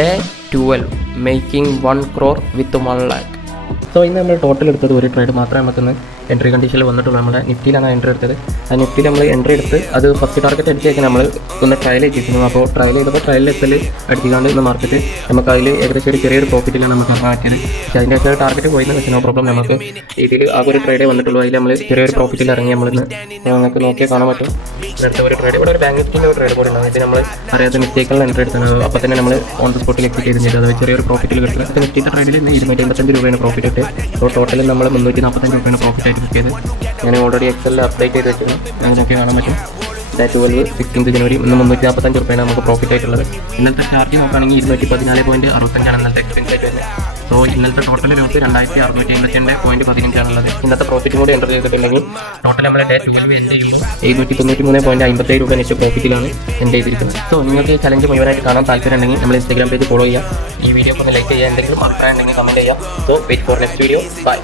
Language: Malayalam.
Day 12 making 1 crore with 1 lakh. So ഇന്ന് നമ്മൾ ടോട്ടൽ എടുത്തത് ഒരു ട്രേഡ് മാത്രമേ നമുക്കിന്ന് എൻട്രി കണ്ടീഷനിൽ വന്നിട്ടുള്ളൂ. നമ്മുടെ നിഫ്റ്റിയിലാണ് എൻട്രി എടുത്തത്. ആ നിഫ്റ്റിയിൽ നമ്മൾ എൻട്രി എടുത്ത് അത് ഫസ്റ്റ് ടാർഗറ്റ് അടിച്ചേക്കാൻ നമ്മൾ ഒന്ന് ട്രയൽ ചെയ്തിരുന്നു. അപ്പോൾ ട്രയൽ ചെയ്തപ്പോൾ ട്രയലിൽ അടിച്ചുകൊണ്ട് ഇന്ന് മാർക്കറ്റ് നമുക്ക് അതിൽ ഏകദേശം ഒരു ചെറിയൊരു പ്രോഫിറ്റിലാണ് നമുക്ക് ഇറങ്ങാൻ പറ്റിയത്. പക്ഷേ അതിൻ്റെ ഒക്കെ ടാർഗറ്റ് പോയിന്ന് വെച്ചാൽ നോ പ്രോബ്ലം. നമുക്ക് ഇതിൽ ആ ഒരു ട്രേഡേ വന്നിട്ടുള്ളൂ. അതിൽ നമ്മൾ ചെറിയൊരു പ്രോഫിറ്റിൽ ഇറങ്ങി നമ്മളിന്ന് നമുക്ക് നോക്കിയാൽ കാണാൻ പറ്റും. അടുത്ത ഒരു ട്രേഡ് ഇവിടെ ഒരു ബാങ്ക് നിഫ്റ്റിൻ്റെ ഒരു ട്രേഡ് കൂടി ഉണ്ടാകും. ഇത് നമ്മൾ അറിയാത്ത മിസ്റ്റേക്കുള്ള എൻട്രി എടുത്തത്. അപ്പോൾ തന്നെ നമ്മൾ ഓൺ ദ സ്പോട്ടിൽ എക്സിറ്റ് ചെയ്ത് അത് ചെറിയൊരു പ്രോഫിറ്റിൽ കിട്ടുന്നത്. അപ്പോൾ നിഫ്റ്റിയുടെ ട്രേഡിൽ ഇന്ന് 285 രൂപയാണ് പ്രോഫിറ്റ് കിട്ടുക. അപ്പോൾ ടോട്ടലിൽ നമ്മൾ 345 രൂപയാണ് പ്രോഫിറ്റ് ആയിട്ട് ബുക്ക് ചെയ്ത്. ഞാൻ ഓൾറെഡി എക്സലിൽ അപ്ഡേറ്റ് ചെയ്ത് വെച്ചിരുന്നു. നിങ്ങൾക്ക് കാണാൻ പറ്റും. 16 ജനുവരി ഇന്ന് 345 രൂപയാണ് നമുക്ക് പ്രോഫിറ്റ് ആയിട്ടുള്ളത്. ഇന്നത്തെ ചാർജ് നോക്കുകയാണെങ്കിൽ 214.65 ഇന്നത്തെ എക്സ്പെൻസ് ആയിട്ട് വരുന്നത്. സോ ഇന്നത്തെ ടോട്ടൽ ലോസ് 2652.15 ആണുള്ളത്. ഇന്നത്തെ പ്രോഫിറ്റും കൂടി എൻ്റർ ചെയ്തിട്ടുണ്ടെങ്കിൽ ടോട്ടൽ നമ്മൾ ഡേ 12 എൻഡ് ചെയ്യുമ്പോൾ 793.57 രൂപ നെറ്റ് പ്രോഫിറ്റിലാണ് എൻഡ് ചെയ്തിരിക്കുന്നത്. സോ നിങ്ങൾക്ക് ഈ ചലഞ്ച് മുഴുവനായിട്ട് കാണാൻ താല്പര്യം ഉണ്ടെങ്കിൽ നമ്മൾ ഇൻസ്റ്റാഗ്രാം പേജ് ഫോളോ ചെയ്യുക. ഈ വീഡിയോ ഒന്ന് ലൈക്ക് ചെയ്യുക. എന്തെങ്കിലും അഭിപ്രായം ഉണ്ടെങ്കിൽ കമൻറ്റ് ചെയ്യുക. So wait for next video. By.